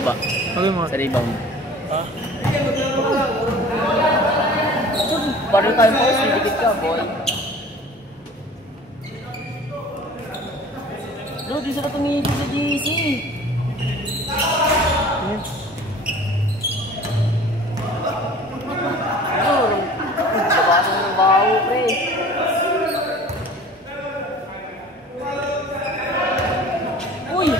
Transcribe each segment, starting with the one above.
baba. Okay mo. Sa rebound. Ha? Parang tayo mo, sinikit ka, boy. Bro, di sila tumigil sa GC. Bro, labasan ng baho, pre. Uy!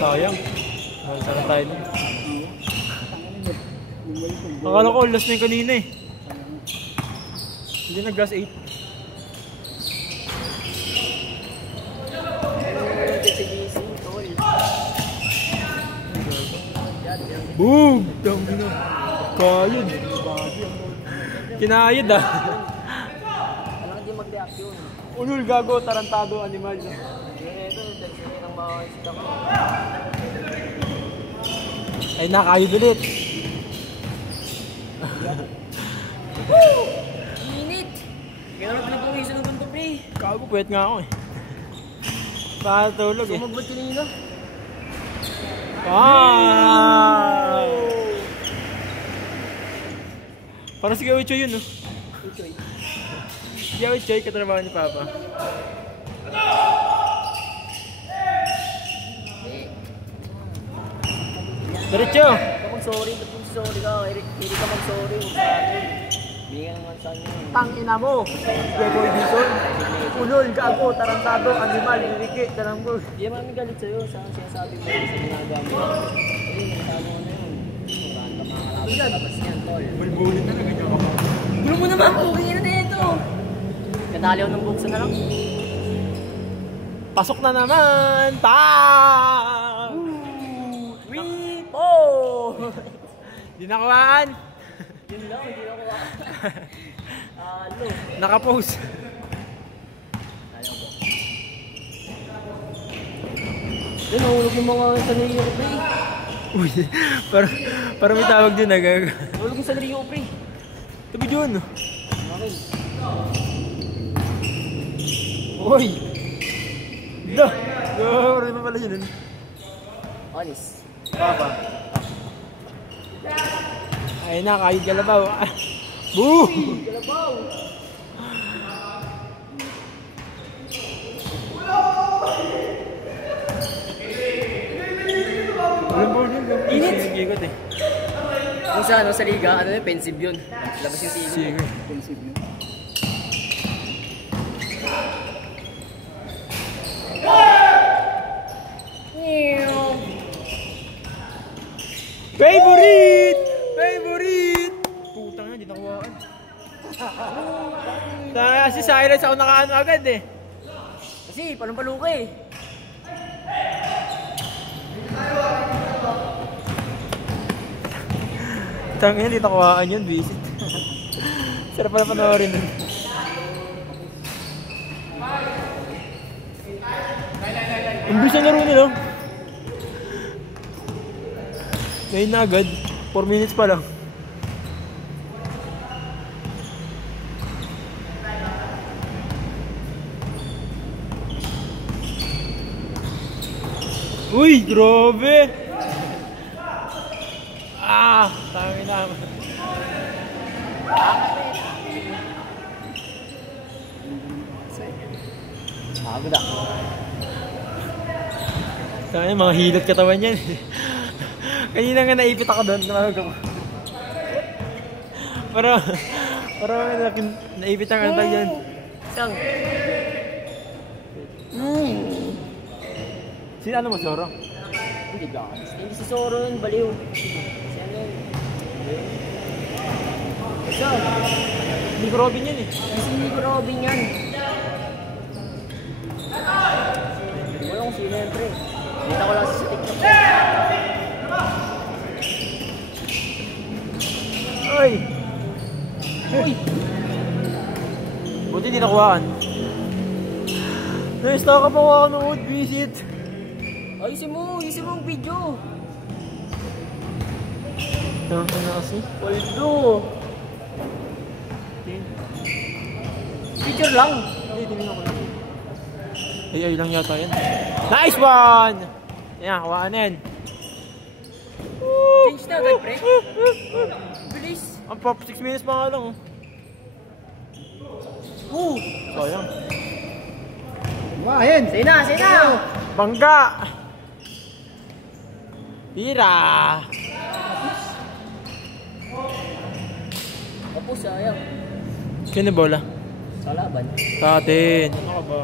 Sayang. Nasara tayo nun. Akala ko last na yung kanina eh. Hindi nag-gas 8. Boom! Dami na. Kayod. Kinayod ah. Alam ka di mag-react yun. Ulul, gago, tarantado, animal. Ito, dagsin ng mga isda ko. Ay, nakayod ulit. Woo! Init! Kaya naman pinagpawisan ng ganito, pre. Gago, puwet nga ako eh. Nakatulog eh. Sumabot kanina. Ah! Parang si Gawi Choy yun, no? Uchoy. Si Gawi Choy, katrabaho ni Papa. Diretso! Ikaw mag-sorry, ba't mag-sorry ka? Hindi ka mag-sorry, huwag sa akin. Hindi ka naman sa akin. Tangina mo! Geboy Bison! Ulol, gago, tarantado, animal, liriki, talanggo. Hindi naman may galit sa'yo sa sinasabi mo sa ginagawa mo. Hindi, nasabi mo na yun. Murahan ka mga kalabas labas niyan, tol. Bulbulin na ganyan ako. Gulo mo naman, okay na ito. Kadali ako ng buksan na lang. Pasok na naman! Pam! Wipo! Di nakawaan! Yun lang, hindi ako Halo. Nakapost. Ayaw ko. Yun, nahulog yung mga sarili ko, pre. Uy, parang may tawag din agad. Nahulog yung sarili ko, pre. Tabi dyan, no? Bakit? Uy! Da! Gawin pa pala yun, Honest. Papa. Ayun na, kayod kalabaw. Boo! Kalabaw! Init! Nag-ikot eh. Kung sa ano, sa liga, ano yun, pensive yun. Labas yung sige. Sige. Pensive yun. Favorite! Favorite! Putang na, di nakuhaan. Si Cyrus ako nakaano agad eh. Kasi, palumpalo ka eh. Tangina, di nakuhaan yun, visit. Sarap pala panoorin nun. Ang bilis ang laro nila. Ngayon na agad, 4 minutes pa lang. Uy, grabe! Ah, tangin na. Pagod ah. Kaya mga hilot katawan yan. Kanina nga naipit ako doon. Para naipit ang antay yan. Isang. Sino ano mo, Zoro? Hindi ba? Hindi si Zoro yun, baliw. Si ano yun? Isa. Nico Robin yan eh. Si Nico Robin yan. Wala kung sino yan, pre. Kita ko lang sa TikTok. Uy! Uy! Buti di nakuhaan. Na-stalk ka pa ako ng wood visit. Ayusin mo ang video. Ano na kasi? Waldo. Picture lang. Hindi, tingnan ko lang. Ay lang yata yan. Nice one! Yan, kuhaan na yan. Change na agad, pre. Bilis. Ang pop, 6 minutes pa nga lang. Oh! Sayang. Mahin! Say na! Bangga! Tira! Kapos, sayang. Sino bola? Sa laban. Sa atin. Ano ka ba?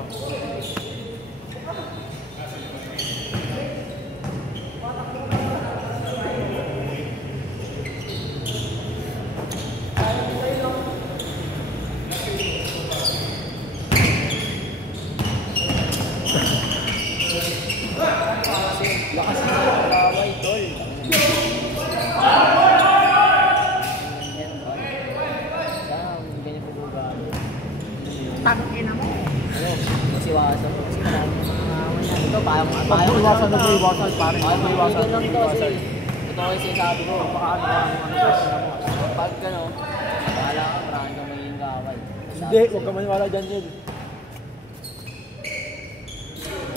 Lakas na yung kaway, tol. Yan, tol. Saan? Ganyan po buga. Tangina mo! Ano? Masiwasan. Kasi marami ng mga away natin ito. Parang Iwasan na iwasan, pare. Parang Iwasan, lang ito kasi ito kasi sabi ko. Pag gano'n, bahala ka, marami kang magiging kaway. Hindi, huwag ka maniwala dyan yun.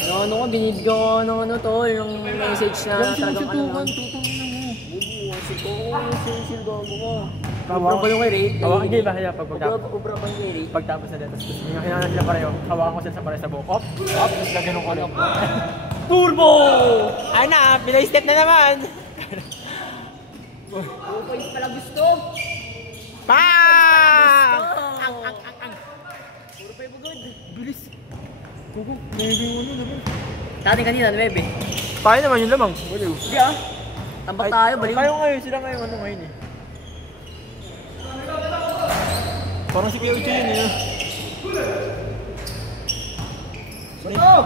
Ano ko, binibigyan ko ano tol, yung message na talagang ano. tutungin mo. Kasi ko, yung gago mo. Hawakan Ubra ba yung kay Ray? Hawakan kayo ba kaya pagtapos? Ubra ba yung kay Ray? Pagtapos na dito. Yung hinanap sila pareho. Hawakan ko sila sa pareho sa buhok. Op! Op! Tapos lagyan ng kulong. Turbo! Ay na! Pilay step na naman! Opo, yung pala gusto. Pa! Puro pa yung bugod. Bilis! Kuko, maybe mo na naman. Sa atin kanina, 9. Tayo naman yung lamang. Baliw. Hindi ah. Tambak tayo, baliw. Tayo ngayon, sila ngayon ano ngayon eh. Parang si Kuya Ucho yun eh. Stop!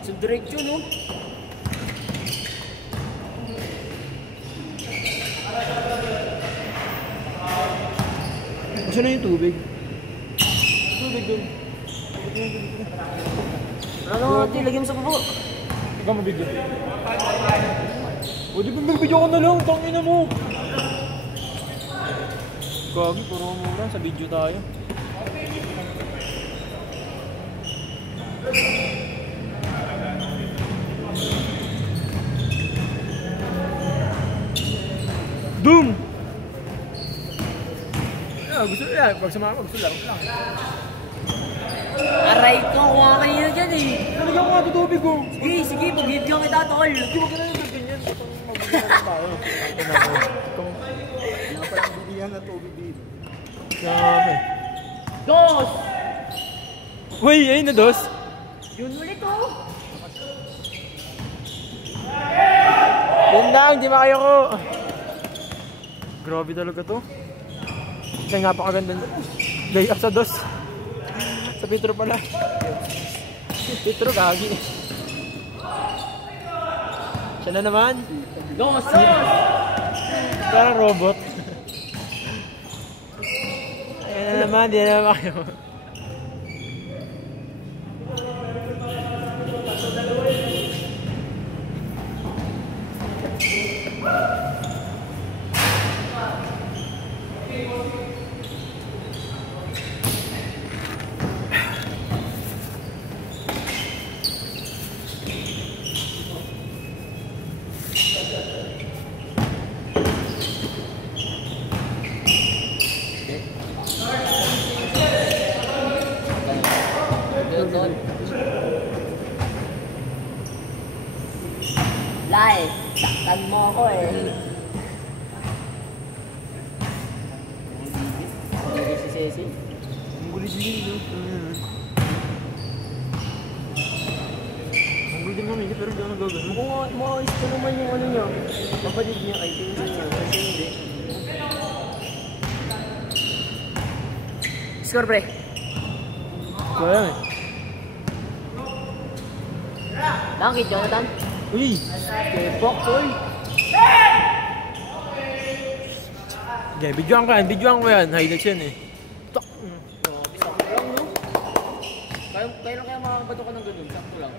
Sa direksyon, no? Gusto na yung tubig. Tubig dun. Ano, lagyan mo sa babo. Ikaw mabigyan. O di ba magbigyan ko na lang, tangina mo. Gagi, puro mura, sa video tayo. Doom! Gusto yan, pag sumama, gusto laro lang. Aray ko, kuha ka kanina dyan eh. Nalagyan ko nga ito tubig ko. Sige, pag-ibigyan kita, tol. Di ba ka na yung ganyan? Mabigyan na tayo. Wala pa lang bilihan na tubig dito. Grabe. Dos! Uy, ayun na dos. Yun ulit oh. Yun lang, di makayo ko. Grabe talaga to. Kasi napakaganda. Lay up sa dos. Sa Petro pala. Petro gagi. Siya na naman. Dos! Parang robot. Ayan na naman, di na naman kayo. Wala eh. Saktan mo ako eh. Hindi si Ceci. Ang gulit-gulit no? Ang gulit din namin pero hindi ako nagagano. Maayos ko naman yung ano niya. Kapatid niya kay tingin niya. Kasi hindi. Score pre. Kaya eh. Langit, Jonathan. Uy! Kepok, oy. Okay, videoan ko yan. Highlights yan eh. Kaya kaya makakabato ka ng ganun, sakto lang.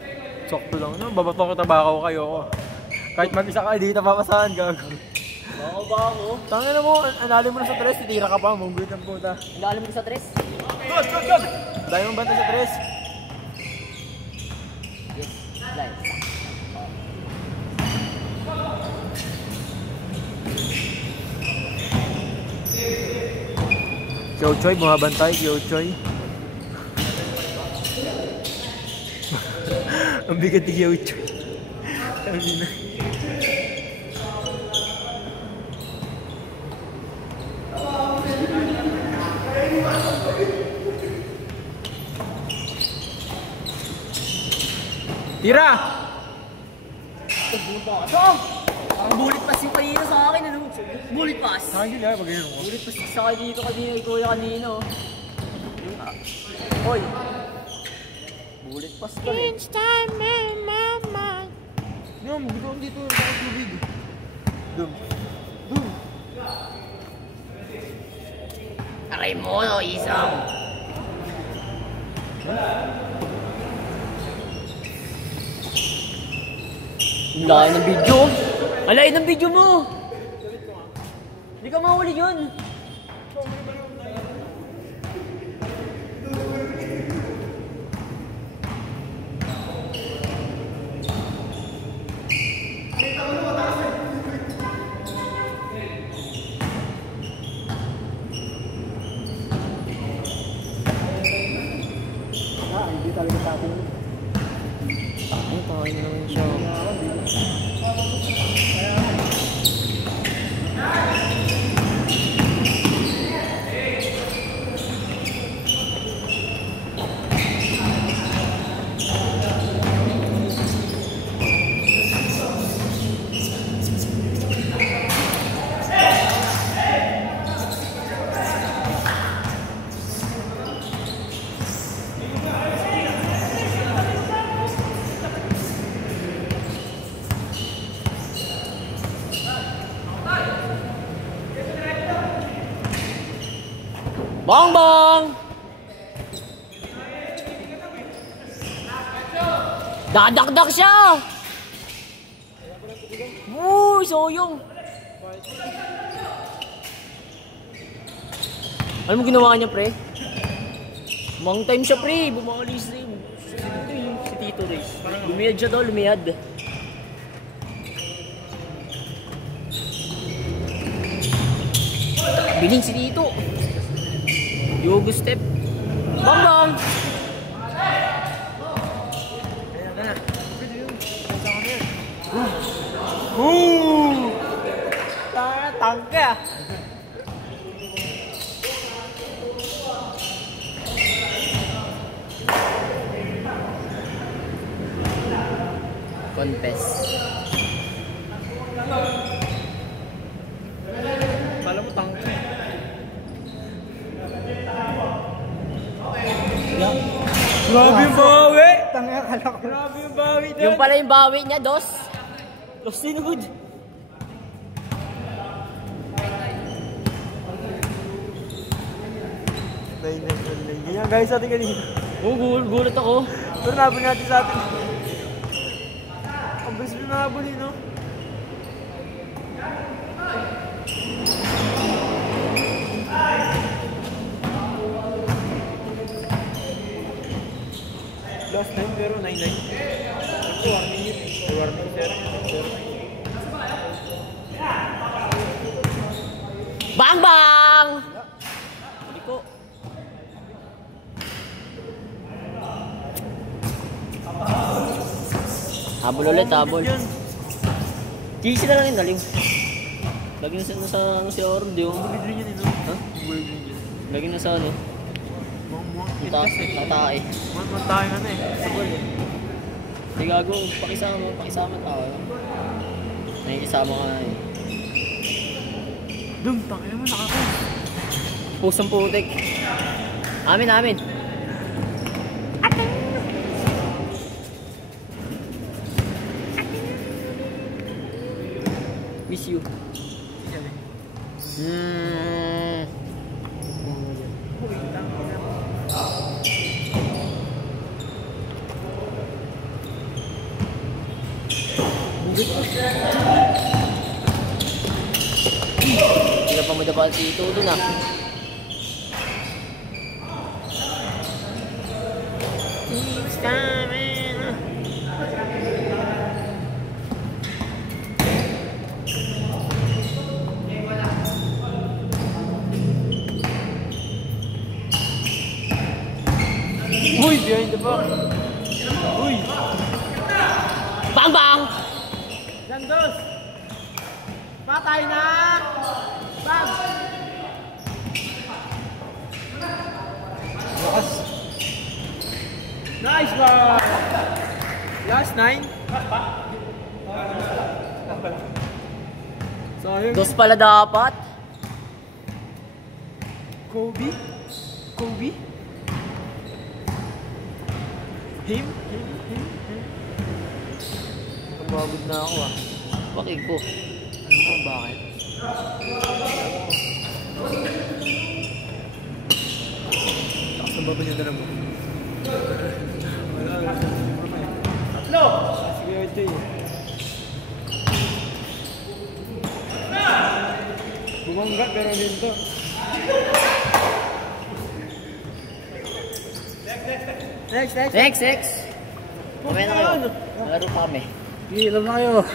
Sakto lang. No? Babato kita baka ko kayo ako. Kahit mag-isa ka, hindi kita papasahan gago. Baka ako. Tangin na mo, anali mo na sa tres, titira ka pa, munggulit ang puta. Ilalim mo sa tres. Dahil mo banta sa tres. Yes, live. Kyo Choy, bumabantay, Kyo Choy. Ang bigat ni Kyo Choy. Tangina. Tira! Ang bullet pass yung kanina sa akin, ano? Bullet pass. Nakagil ha, pag ganyan mo. Bullet pass sa akin dito kanina, kuya kanina. Hoy. Bullet pass ka rin. Dum, doon dito, sa tubig. Dum. Dum. Aray mo, no, isang. Ang layo ng video. Ang layo ng video mo. Hindi ka mahuli yun. Hindi talaga sa atin. Ay, tayo naman siya. Bong bong! Dadakdak siya! Uy, soyong! Ano mo ginawa niya, pre? Long time siya, pre. Bumali siya. Si Tito Reyes. Lumiyad siya daw, lumiyad. Biling si Tito. Yogo step. Bang bang! Tangke ah! Confess. Kala mo tangke. Grabe yung bawi! Tangya, kala ko. Grabe yung bawi doon! Yung pala yung bawi niya, dos. Dos sinugod. Ganyan guys sa atin kanina. Gulat ako. Pero nabuli natin sa atin. Ang bilis mo nabuli, no? Last time pero 9-9. Ito warning yun. Warning sir. Bang bang! Hindi ko. Habol ulit, habol. GC na lang yung daling. Lagi na sa ano si Aaron, di yung... Bulid rin yan, no? Ha? Bulid rin yan. Lagi na sa ano? Muang-muang. Tatae. Muang-muang nga na eh. Sa ball eh. Di gago, pakisama tao. Nakikisama ka na eh. Dum, tangin naman, nakaka. Pusang putik. Amin. Miss you. Hindi pa madapa si Ito doon ah. He's coming. Uy, behind the back. Uy. Bang bang! Sandos. Patay na. Bang. Lakas. Nice one. Last 9. Sayang. Dos pala dapat. Kobe. Him. Pagpagod na ako ah. Bakit ko? Ano ko bakit? Lakas ng baba niya na mo. Wala. Tatlo! Sige, ito eh. Bumangga pero dito. Next. Next. Mamaya na kayo. Nalaro pa kami. Sige, alam na kayo.